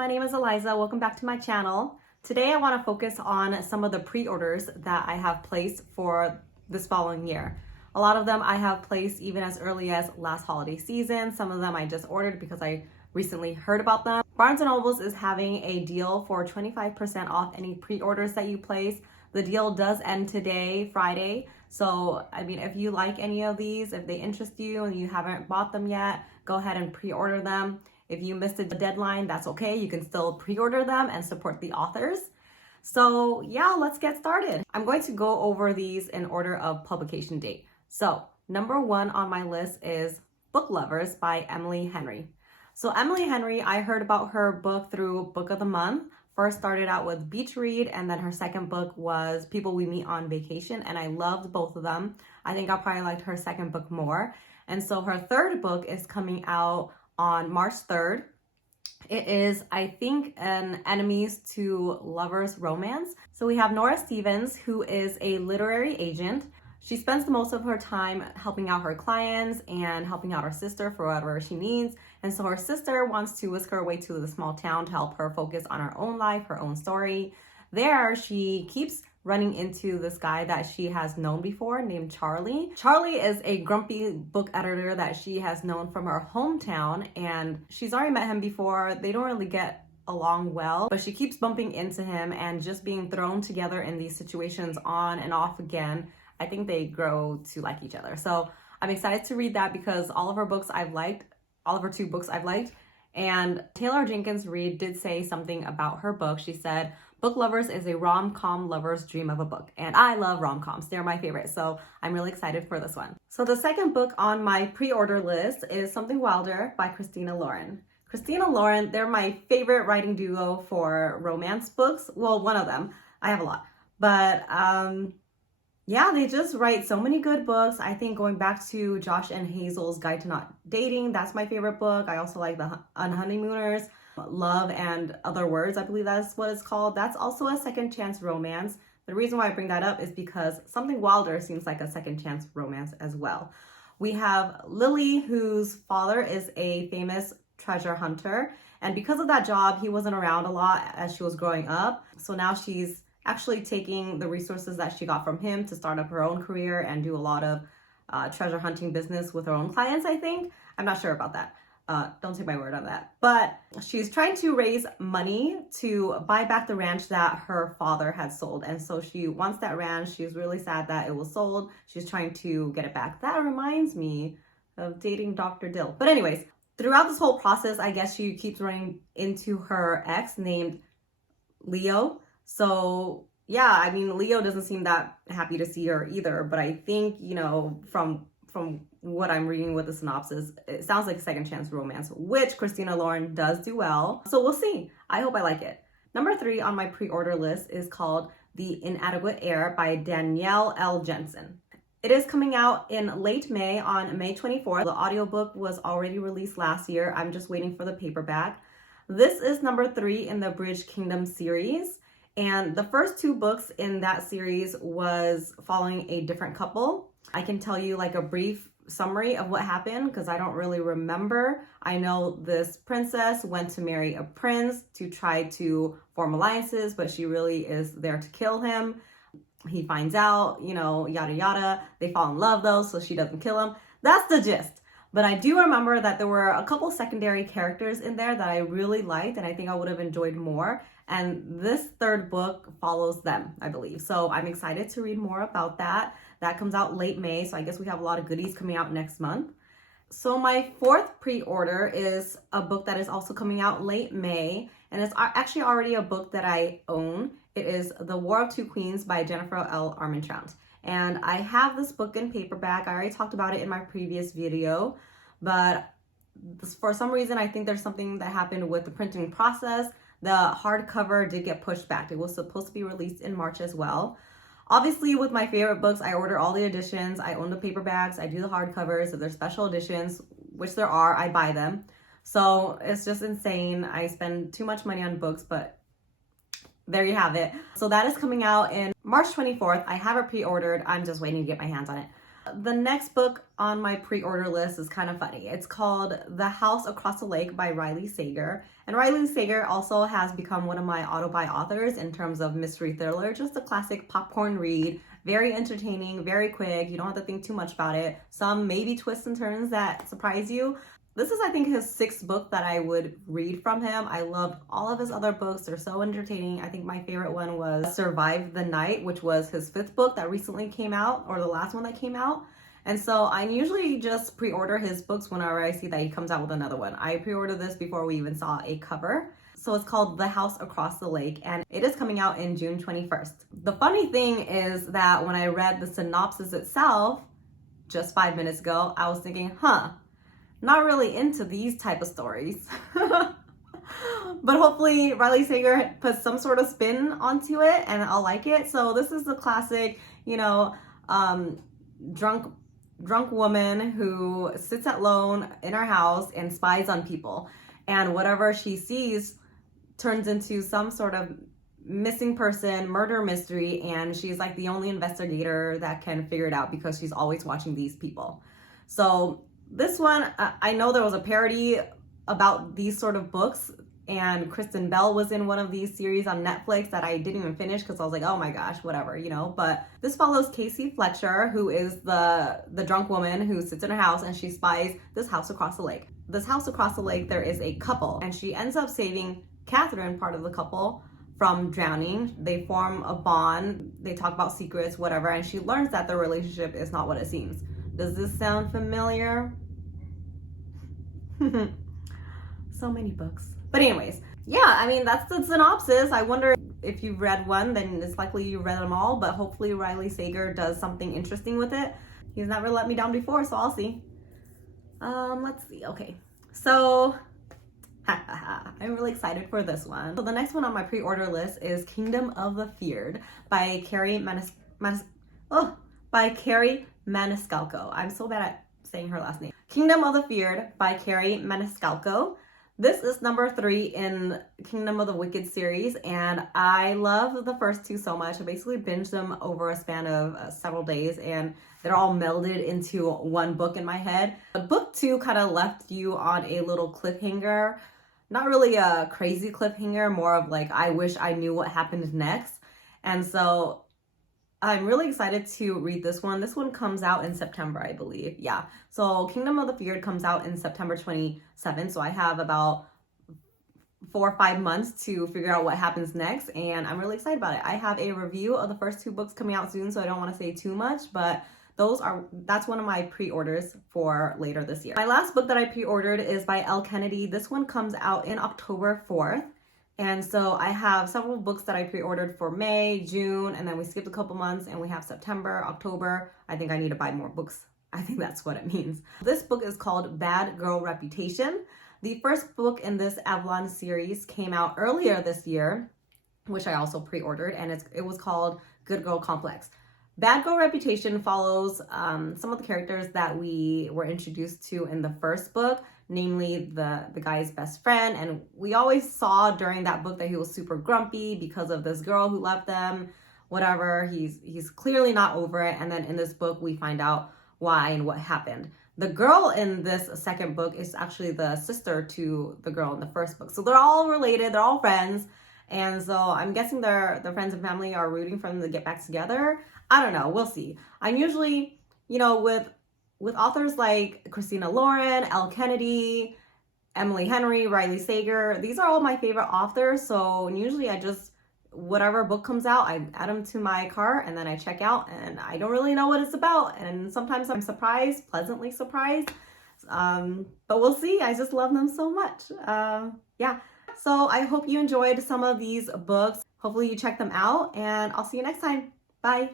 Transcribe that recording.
my name is Eliza. Welcome back to my channel. Today I want to focus on some of the pre-orders that I have placed for this following year. A lot of them I have placed even as early as last holiday season. Some of them I just ordered because I recently heard about them. Barnes Noble is having a deal for 25% off any pre-orders that you place. The deal does end today, Friday. So, I mean, if you like any of these, if they interest you and you haven't bought them yet, go ahead and pre-order them. If you missed the deadline, that's okay. You can still pre-order them and support the authors. So yeah, let's get started. I'm going to go over these in order of publication date. So number one on my list is Book Lovers by Emily Henry. So Emily Henry, I heard about her book through Book of the Month. First started out with Beach Read, and then her second book was People We Meet on Vacation, and I loved both of them. I think I probably liked her second book more. And so her third book is coming out on March 3rd. It is, I think, an enemies to lovers romance. So we have Nora Stevens, who is a literary agent. She spends the most of her time helping out her clients and helping out her sister for whatever she needs. And so her sister wants to whisk her away to the small town to help her focus on her own life, her own story. There, she keeps running into this guy that she has known before named Charlie. Charlie is a grumpy book editor that she has known from her hometown, and she's already met him before. They don't really get along well, but she keeps bumping into him and just being thrown together in these situations on and off again. I think they grow to like each other. So I'm excited to read that because all of her books I've liked, all of her two books I've liked. And Taylor Jenkins Reid did say something about her book. She said, Book Lovers is a rom-com lover's dream of a book. And I love rom-coms. They're my favorite. So I'm really excited for this one. So the second book on my pre-order list is Something Wilder by Christina Lauren. Christina Lauren, they're my favorite writing duo for romance books. Well, one of them. I have a lot. But yeah, they just write so many good books. I think going back to Josh and Hazel's Guide to Not Dating, that's my favorite book. I also like The Unhoneymooners. Love and Other Words, I believe that's what it's called. That's also a second chance romance. The reason why I bring that up is because Something Wilder seems like a second chance romance as well. We have Lily, whose father is a famous treasure hunter, and because of that job, he wasn't around a lot as she was growing up. So now she's actually taking the resources that she got from him to start up her own career and do a lot of treasure hunting business with her own clients, I think. I'm not sure about that. Don't take my word on that. But she's trying to raise money to buy back the ranch that her father had sold. And so she wants that ranch. She's really sad that it was sold. She's trying to get it back. That reminds me of dating Dr. Dill. But anyways, throughout this whole process, I guess she keeps running into her ex named Leo. So yeah, I mean, Leo doesn't seem that happy to see her either. But I think, you know, from what I'm reading with the synopsis, it sounds like a second chance romance, which Christina Lauren does do well. So we'll see. I hope I like it. Number 3 on my pre-order list is called The Inadequate Heir by Danielle, Elle, Jensen. It is coming out in late May on May 24th. The audiobook was already released last year. I'm just waiting for the paperback. This is number 3 in the Bridge Kingdom series. And the first 2 books in that series was following a different couple. I can tell you like a brief summary of what happened because I don't really remember. I know this princess went to marry a prince to try to form alliances, but she really is there to kill him. He finds out, you know, yada yada. They fall in love though, so she doesn't kill him. That's the gist. But I do remember that there were a couple secondary characters in there that I really liked and I think I would have enjoyed more. And this third book follows them, I believe. So I'm excited to read more about that. That comes out late May, so I guess we have a lot of goodies coming out next month. So my 4th pre-order is a book that is also coming out late May, and it's actually already a book that I own. It is The War of Two Queens by Jennifer L. Armentrout. And I have this book in paperback. I already talked about it in my previous video, but for some reason, I think there's something that happened with the printing process. The hardcover did get pushed back. It was supposed to be released in March as well. Obviously, with my favorite books, I order all the editions. I own the paperbacks. I do the hardcovers. If there's special editions, which there are, I buy them. So it's just insane. I spend too much money on books, but there you have it. So that is coming out in March 24th. I have it pre-ordered. I'm just waiting to get my hands on it. The next book on my pre-order list is kind of funny. It's called The House Across the Lake by Riley Sager. And Riley Sager also has become one of my auto-buy authors in terms of mystery thriller, just a classic popcorn read, very entertaining, very quick. You don't have to think too much about it. Some maybe twists and turns that surprise you. This is, I think, his 6th book that I would read from him. I loved all of his other books. They're so entertaining. I think my favorite one was Survive the Night, which was his 5th book that recently came out, or the last one that came out. And so I usually just pre-order his books whenever I see that he comes out with another one. I pre-ordered this before we even saw a cover. So it's called The House Across the Lake, and it is coming out in June 21st. The funny thing is that when I read the synopsis itself just 5 minutes ago, I was thinking, not really into these type of stories. But hopefully Riley Sager puts some sort of spin onto it and I'll like it. So this is the classic, drunk woman who sits alone in her house and spies on people. And whatever she sees turns into some sort of missing person, murder mystery. And she's like the only investigator that can figure it out because she's always watching these people. So this one, I know there was a parody about these sort of books, and Kristen Bell was in one of these series on Netflix that I didn't even finish because I was like, oh my gosh, whatever, But this follows Casey Fletcher, who is the drunk woman who sits in her house and she spies this house across the lake. This house across the lake, there is a couple, and she ends up saving Catherine, part of the couple, from drowning. They form a bond, they talk about secrets, whatever, and she learns that their relationship is not what it seems. Does this sound familiar? So many books. But anyways, yeah, I mean, that's the synopsis. I wonder if you've read one, then it's likely you've read them all, but hopefully Riley Sager does something interesting with it. He's never let me down before, so I'll see. Let's see. Okay, so I'm really excited for this one. So the next one on my pre-order list is Kingdom of the Feared by Kerri Maniscalco. I'm so bad at saying her last name. Kingdom of the Feared by Kerri Maniscalco. This is number 3 in Kingdom of the Wicked series, and I love the first 2 so much. I basically binged them over a span of several days, and they're all melded into one book in my head. Book 2 kind of left you on a little cliffhanger. Not really a crazy cliffhanger, more of like, I wish I knew what happened next. And so I'm really excited to read this one. This one comes out in September, I believe. Yeah. So Kingdom of the Feared comes out in September 27th. So I have about 4 or 5 months to figure out what happens next. And I'm really excited about it. I have a review of the first 2 books coming out soon, so I don't want to say too much, but that's one of my pre-orders for later this year. My last book that I pre-ordered is by Elle Kennedy. This one comes out in October 4th. And so I have several books that I pre-ordered for May, June, and then we skipped a couple months and we have September, October. I think I need to buy more books. I think that's what it means. This book is called Bad Girl Reputation. The first book in this Avalon series came out earlier this year, which I also pre-ordered, and it was called Good Girl Complex. Bad Girl Reputation follows some of the characters that we were introduced to in the first book, namely the guy's best friend. And we always saw during that book that he was super grumpy because of this girl who left them, whatever. He's clearly not over it. And then in this book, we find out why and what happened. The girl in this second book is actually the sister to the girl in the first book. So they're all related, they're all friends. And so I'm guessing their friends and family are rooting for them to get back together. I don't know, we'll see. I'm usually, with authors like Christina Lauren, Elle Kennedy, Emily Henry, Riley Sager, these are all my favorite authors. So usually whatever book comes out, I add them to my cart and then I check out, and I don't really know what it's about. And sometimes I'm surprised, pleasantly surprised. But we'll see. I just love them so much. Yeah. So I hope you enjoyed some of these books. Hopefully you check them out, and I'll see you next time. Bye.